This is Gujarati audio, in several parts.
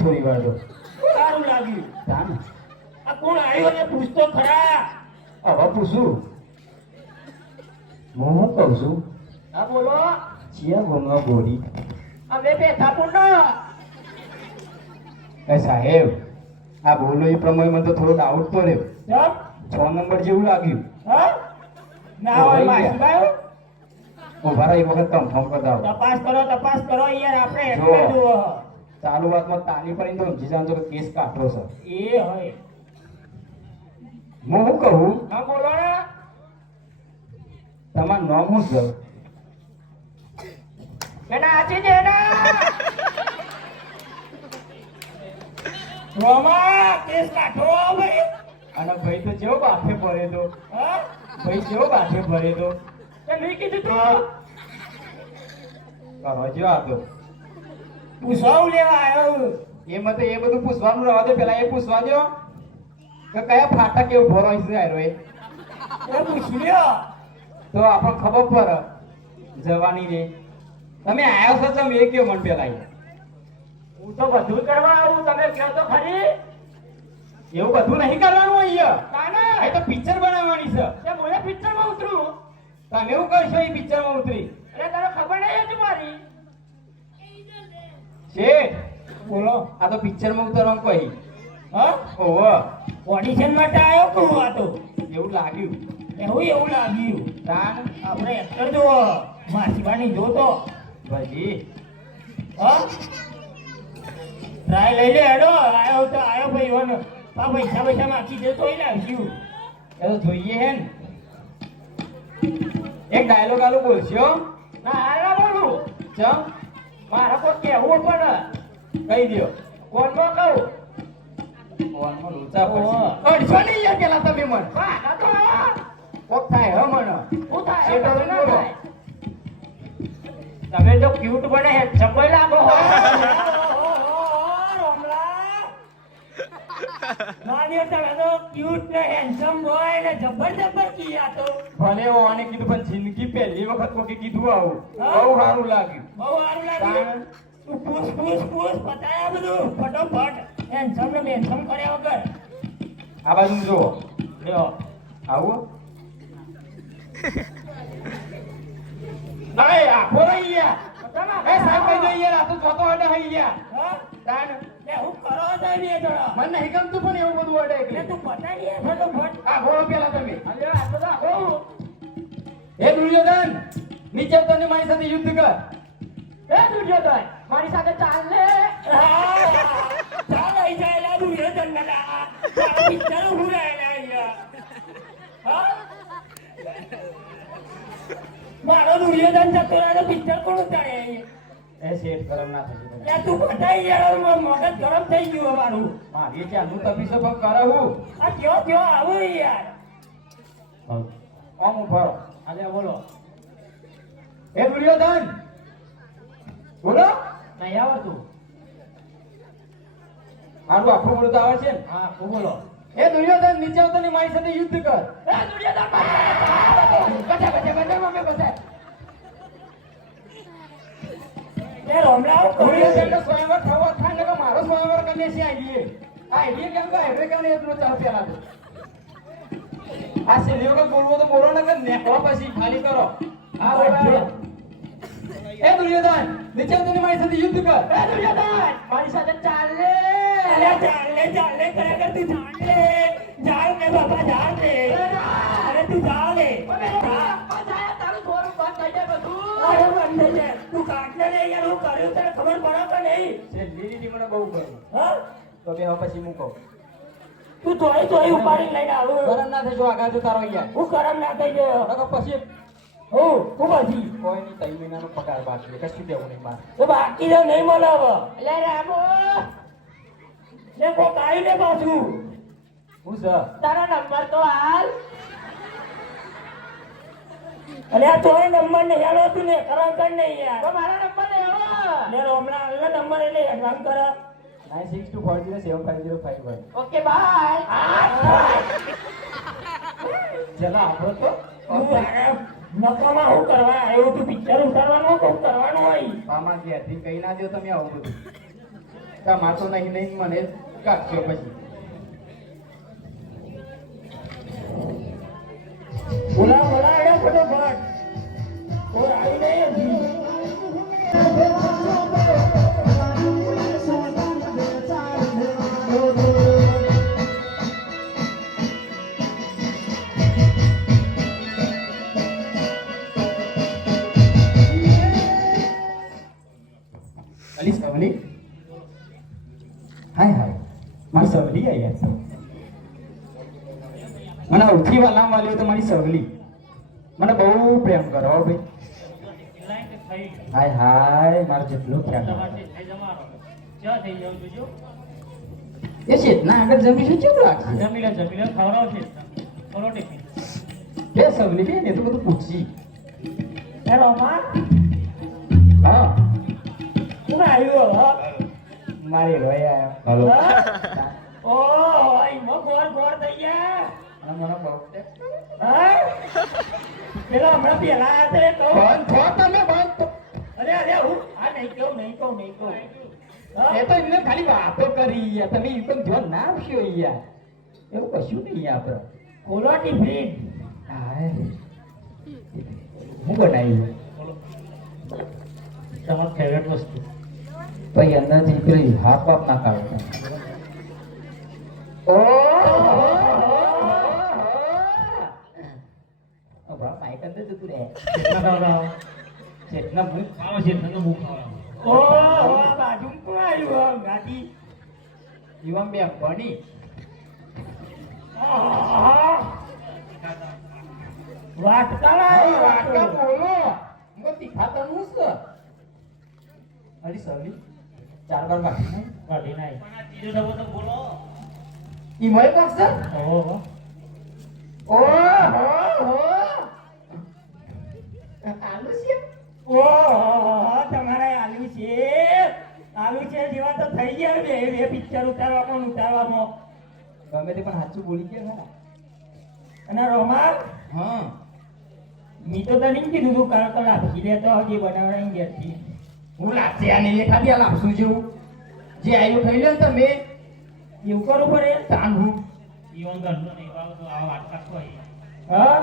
થોડી વાર તો સારું લાગ્યું. આ કોણ આવ્યો ને પૂછતો ખરા. હવે પૂછું હું કહું છું. હા બોલો. ચિયા ગોંગા બોરી અમે બેઠા પૂર્ણ. સાહેબ આ બોલો એ પ્રમાણે મને તો થોડો ડાઉટ તો રહ્યો. જબ 6 નંબર જેવું લાગ્યું. હા ના હોય માસીભાઈ. ઉભા રહો, એક વખત કન્ફર્મ કરી દો. તપાસ કરો યાર. આપણે જો. એટલે જુઓ ચાલુ વાતમાં તાલી પડીને તો સમજી જાણજો કે કેસ કાઢો છે. એ હોય. હું શું કહું, હા બોલો ને. તમારું નામ શું છે? એના આજી દે ના. રોમા કેસ કાઢો ભાઈ. અને ભાઈ તો જેવો બાથે ભરે તો. હા ભાઈ જેવો બાથે ભરે તો. તે નહીં કીધું તું. કરો જો આ તો પૂછાવ લેવા આવ્યો. એ મતે એ બધું પૂછવાનું રહેવા દે, પેલા એ પૂછવા દો કે કયા ફાટા કેવું ભરો છે આરો એ. એ પૂછી લ્યો તો આપણને ખબર પડે જવાની રે. તમે આયો છો તમે એ કયો મન પેલા. હું તો બધું કરવા આવું. તમે કહો તો ખરી. એવું બધું નહીં કરવાનું અહીંયા. કાના આ તો પિક્ચર બનાવવાની છે. તે બોલે પિક્ચરમાં ઉતરું. તમે એવું કરશો એ પિક્ચરમાં ઉતરી. અરે તને ખબર નહીં હતી મારી. શેઠ બોલો. આ તો પિક્ચરમાં ઉતરવાનું કહી. હા ઓહો ઓડિશન માટે આવ્યો કહું. આ તો એવું લાગ્યું. એવું લાગ્યું. તાન આપણે એક્ટર જુઓ. માસીબાની જો તો. ભાઈ હા ટ્રાય લઈ લે હેડો. આવ્યો તો આવ્યો ભાઈ વન. આ પૈસા માગી દે તોય લાગ્યું. એ તો જોઈએ હે ને. એક ડાયલોગ આલો બોલશો. ના હાલા બોલું. ચમ મારે કોઈ કહેવું પડે. કહી દો. કોણમાં કહું. ફોનમાં લોચા ઓહો. પડશે. અડશો નહીં યાર પેલા તમે મન. હા ના તો કોક થાય હે મન. શું થાય? શેઠો એવું ના બોલો. થાય. તમે તો ક્યુટ બને હે ચપઈ લાગો. માન્યો તમે તો ક્યુટ ને હેન્ડસમ બોય ને જબર કીયા તો. ભલે ઓને કીધું પણ જિંદગી પહેલી વખત કોકે કીધું આવું. હા? બહુ સારું લાગ્યું. બહુ સારું લાગ્યું. તું પૂછ પતાયા બધું ફટોફટ. હેન્ડસમ ને બેન્સમ કર્યા વગર. આ બાજુ જુઓ. લ્યો આવો. અરે આખો રહી ગયા. એ સાહેબ કઈ દો યાર, આ તો જોતો અડે હઈ ગયા. હા તાન લે હું કરો તો બે જણા. મને નહીં ગમતું પણ એવું બધું અડે એટલે એટલે. તું પતાઈ દે ફટોફટ. આ બોલો પેલા તમે. અરે આ તો આખો. હે દુર્યોધન, નીચે તને મારી સાથે યુદ્ધ કર. એ દુર્યોધન મારી સાથે ચાલ લે. ચાલ આઈ જાય લા દુર્યોધન ના. તારા પિક્ચર હું રહેલા અહીંયા. હા મારો દુર્યોધન જતો રહ્યો પિક્ચર કોણ ઉતારે અહીંયા. એ શેઠ ગરમ ના થશે. એ તું પતાઈ યાર મગજ ગરમ થઈ ગયું અમારું. મારી ચાનું તપીસો પણ કરાવું. આ કયો આવું યાર. ઓમ ઉભરો. અરે બોલો. હે દુર્યોધન, બોલો. નહીં આવતું. મારું આખું બોલું તો આવે છે ને. હા તું બોલો. હે દુર્યોધન, નીચે આવતો ને મારી સાથે યુદ્ધ કર. એ દુર્યોધન બચાય. એ રોમલાઓ દુર્યોધનનો સ્વયંવર થવો થાય ને કે મારો સ્વયંવર કરીને છે આઈએ. આ આઈએ કેમ કે હેરે કેમ એટલો ચાલ પેલા તો. આ સિલિયો કે બોલવો તો બોલો ને કે નેકો પછી ખાલી કરો. આ બોલો. એ દુર્યોધન, નીચે આવતો ને મારી સાથે યુદ્ધ કર. એ દુર્યોધન મારી સાથે ચાલ લે. અરે ચાલ લે કરે તું ચાલ લે. ચાલ ને બાબા ચાલ લે. અરે તું ચાલ લે. તારું થોડું બંધ થઈ જાય બધું. અરે બંધ થઈ જાય. તું કાટલે ને યાર હું કર્યું તને ખબર પડે કે નહીં. લીલી મને બહુ ગમ્યું. હા તો બે હવે પછી મૂકો. તું તોય ઉપાડી લઈને આવું. ગરમ ના થજો, આગળ જતા રહો યાર. હું કરમ ના થઈ ગયો. નકર પછી હું પછી કોઈ નહીં, 3 મહિનાનો પગાર બાકી છે. કશું દેવું નહીં બાર. તો બાકી તો નહીં મળે હવે. એટલે રામો ને કોક આવ્યું ને પાછું. હું છે તારો નંબર તો હાલ. અરે આ તોય નંબર ને હેલો તું ને કરમ કર ને યાર તો મારા નંબર ને આવો લે રોમણા આલે નંબર એટલે એડવાન્સ કર 9624075051 ઓકે બાય ચલો આપણો તો નકામાં હું કરવા આવ્યો તું પિક્ચર ઉતારવાનું કોમ કરવાનું હોય મામા ઘેરથી કહી ના દો તમે આવું બધું તમાર તો નહીં નહીં મને કાઢશો પછી બોલા બોલા એ ફટાફટ કોઈ આવી નહીં અલી સવલી હાય હાય મારી સવલી આ યાર મને સૌથી વાલા વાલ્યો તો મારી સવલી મને બહુ પ્રેમ કરો હો ભાઈ હાય હાય મારો જેટલો ખ્યાલ એ ચેતના આગળ જમી છે કેવું રાખશે જમીલે ખવડાવ છે પરોટી બે સવલી બે ને તો બધું પૂછી હેલો માં હા તું આવ્યો હો મારી રોયા હાલો ઓ ઈમો ગોર ગોર થઈ ગયા મને બહુ હા પેલા હમણાં પેલા હતા એ કહું બંધ થો તમે બંધ અરે અરે હું આ નહીં કહું એ તો એમને ખાલી વાતો કરી યાર તમે એ પણ ધ્યાન ના આપશો યાર એવું કશું નહીં આપણે ખોલો ટિફિન હાય હું બનાવી તમારી ફેવરેટ વસ્તુ પછી અંદરથી પેલી હાફ હાફ ના કાઢો માઇક અંદર જતું રહે કેટલા ખાવડાવો ચેતના ભૂલ ખાવો છે તને હું ખાવડાવો ઓ આ બાજુ કોણ આવ્યું ગાડી જીવન બે ભણી વાટકા લાવી વાટકા બોલો હું તીખાતા નું છે અલી સવલી ચાર બાર બાકી ગાડી નાઈ પણ આ ત્રીજો ડબ્બો તો બોલો ઈ મોય કોક છે ઓહો ઓ હો આલુ છે ઓહો તમારે આલુ છે જેવા તો થઈ ગયા બે પિક્ચર ઉતારવામાં ગમે તે પણ સાચું બોલી ગયા ખરા અને રોમા હા મી તો તને કીધું તું કાલ તો લાપસી લેતો આવજે બનાવવાની ઘેરથી હું લાગશે આ નહીં ખાધી આ લાપસું જેવું જે આવ્યું ખાઈ લે ને તમે એવું કરવું પડે તાંડવું જીવન ઘરનું નહીં ભાવ તો આ વાટકા કોઈ હા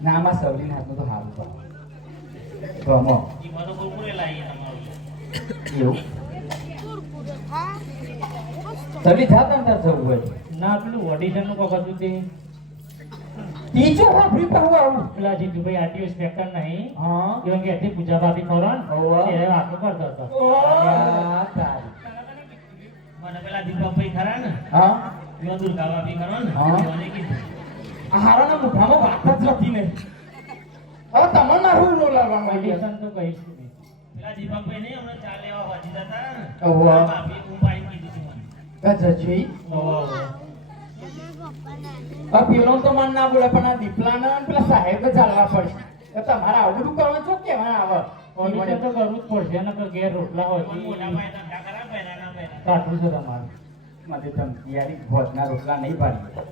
નામાં સવલીના હાથનું તો હારું પણ ગમો જીવન તો કુરકુરે લાવી તમારું એવું સવલી જાત અંદર થવું હોય ના પેલું ઓડિશન નું કોક હતું તે ટીચર વાપરી પાવું આવું પેલા જીતુભાઈ આરટીઓ સ્પેક્ટર નહીં હા એવું ઘેરથી પૂજા ભાભી ખરો ને ઓવા. એ વાતો કરતો હતો આ તારી. મને પેલા દીપકભાઈ ખરા ને હા એવા દુર્ગા ભાભી ખરો ને હા. મને કીધું આ હારાના મુઠામાં વાત જ નથી ને હવે તમને હું નો લાવવાનું ઓડિશન તો કહીશ નહીં પેલા દીપકભાઈ નહીં હમણાં ચા લેવા વાજી જતા ને ઓવા. ભાભી ઉંબાઈ કીધું હતું મને ગજજી ઓવા, ઓવા. આ પેલો તો મન ના બોલે પણ આ દીપલાના અને પેલા સાહેબ ચાલવા પડશે તો તમારે આવું બધું કરવાનું છો કેવા આવે ઓડિશન તો કરવું જ પડશે નકર ઘેર રોટલા હોય કાઢવું છે તમારે મારે ધમકી યારી ભોજના રોટલા નહીં પાડી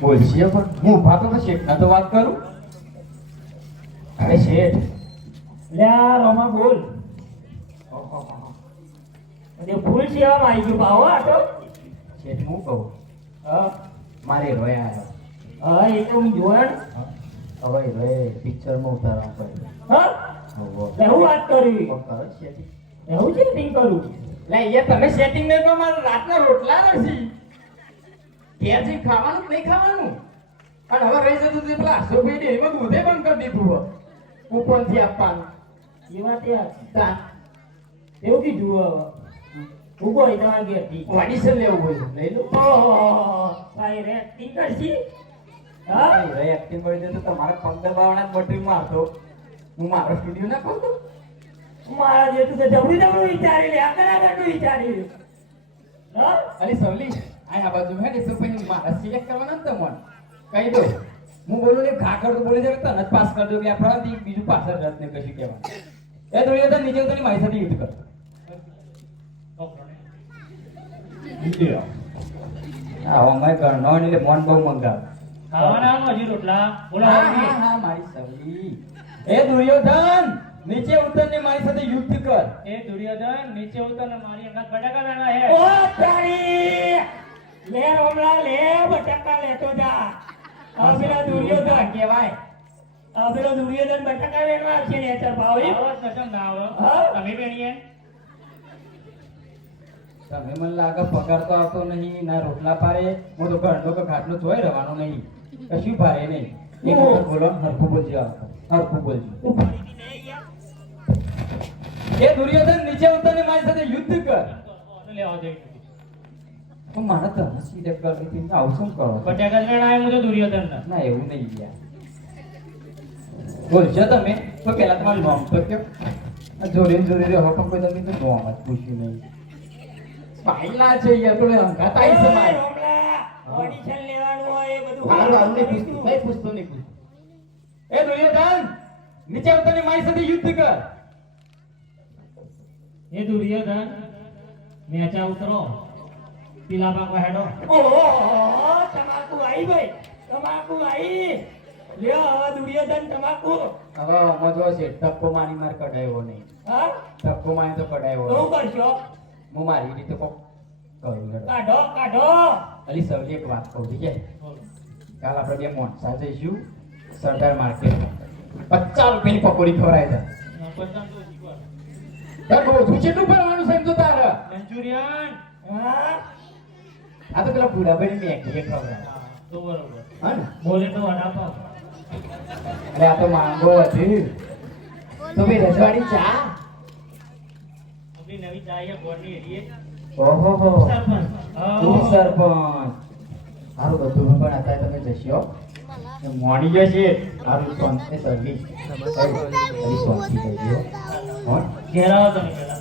બોલશે પણ હું ઉભા તો શેઠના તો વાત કરું અરે શેઠ લે આ રોમા બોલ એટલે ફૂલ સેવામાં આવી ગયું ભાવ આ તો શેઠ હું કહું મારે રોયા હા એ તો હું જોવાનું હવે રોય પિક્ચરમાં ઉતારવા પડે હા એવું વાત કરી કોણ કરે શેઠ એવું છે નહીં કરું લે એ તમે સેટિંગ ને તો મારા રાતના રોટલા નથી ઘેર જઈ ખાવાનું કે નહીં ખાવાનું અને હવે રહી જતું તે પેલા અશોકભાઈ ડેરીમાં દૂધે બંધ કરી દીધું હોય ઉપરથી આપવાનું એ વાત યાદ તા એવું કીધું હવે ઉભો રહી તમારા ઘેરથી ઓડિશન લેવું હોય તો લઈ લો ઓહો ભાઈ રે એક્ટિંગ કરશી હા રે એક્ટિંગ કરી દે તો તમારા પગ દબાવવાના બટરી મારતો હું મારો સ્ટુડિયો ના કહું તો મારા જેટલું તો જબરું વિચારી લે આગળ વિચારી લે હા અરે સવલી આ બાજુ હે ને તો પછી મારા સિલેક્ટ કરવાના ને તમને કહી દો હું બોલું ને ખાકર તો બોલી જાય તને જ પાસ કરી દો કે આપણાથી બીજું પાછળ રત ને કશું કહેવાનું એ દુર્યોધન નીચે ઉતરી મારી સાથે યુદ્ધ કર હા અમારે ઘરનો એટલે મન બહુ મંગાવે ખાવાના આવો હજી રોટલા બોલો હા હા હા મારી સવલી એ દુર્યોધન નીચે ઉતર ને મારી સાથે યુદ્ધ કર એ દુર્યોધન નીચે ઉતર ને મારી અંગાત બટાકા લેવા હે ઓ તારી લે રોમલા લે બટાકા લેતો જા આ પેલા દુર્યોધન કહેવાય આ પેલો દુર્યોધન બટાકા લેવા આવશે ને તાર ભાઈ આવો કસમ ના આવો હા? તમે બેણીએ તમે મને લાગે પગાર તો આવતો નહીં ના રોટલા પારે હું તો ઘરનો કે ખાટલો જોઈ રહેવાનો નહીં કશું ભારે નહીં એક વખત બોલો હરખું બોલજો આવતો હરખું બોલજો એ દુર્યોધન નીચે ઉતર ને મારી સાથે યુદ્ધ કર લેવા દે તો મારે તને સીધે કરી હતી આવું શું કરો બટાકા લેવા હું તો દુર્યોધન ના ના એવું નહીં યાર બોલજો તમે તો પેલા તમારું નામ તો કે જોડે જોડે રહો પણ કોઈ તમે તો નામ જ પૂછ્યું નહીં પાયલા છે યાર તો હંગાતા આવી ઓય સમાય રોમલા ઓડિશન લેવાનું હોય એ બધું હારું હારું નહીં પૂછતું નહીં પૂછતો નહીં પૂછતો એ દુર્યોધન નીચે ઉતર ને મારી સાથે યુદ્ધ કર એ દુર્યોધન મેચા ઉતરો પીલા પાકો હેડો ઓહો તમાકુ આવી ભાઈ તમાકુ આવી લ્યો હવે દુર્યોધન તમાકુ હવે મજો છે ટપ્પો મારી માર કઢાયો નહીં હા ટપ્પો મારી તો કઢાયો શું નહીં કરશો હું મારી રીતે કોક કરું હેડો. કાઢો કાઢો અલી સૌલી એક વાત કહું છે કાલ આપણે બે મોનસા જઈશું સરદાર માર્કેટ 50 રૂપિયાની પકોડી ખવડાય છે તાર બહુ ઓછું કેટલું ભરવાનું છે એમ તો તારે મંચુરિયન હા આ તો પેલા બુઢાભાઈ મેગી ખવડાય તો બરોબર હા ને બોલે તો વડાપાવ અરે આ તો માંગો હતી તો ભાઈ રજવાડી ચા આપણી નવી ચાય ગોળની એરીએ ઓહો હો સરપંચ તું સરપંચ હારું બધું પણ અત્યારે તમે જશો મોડી જશે હારું સોનથી સર્વી સોનથી થઈ ગયો ઘેરાવો તમે પેલા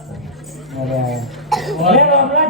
અરે લે રોમલા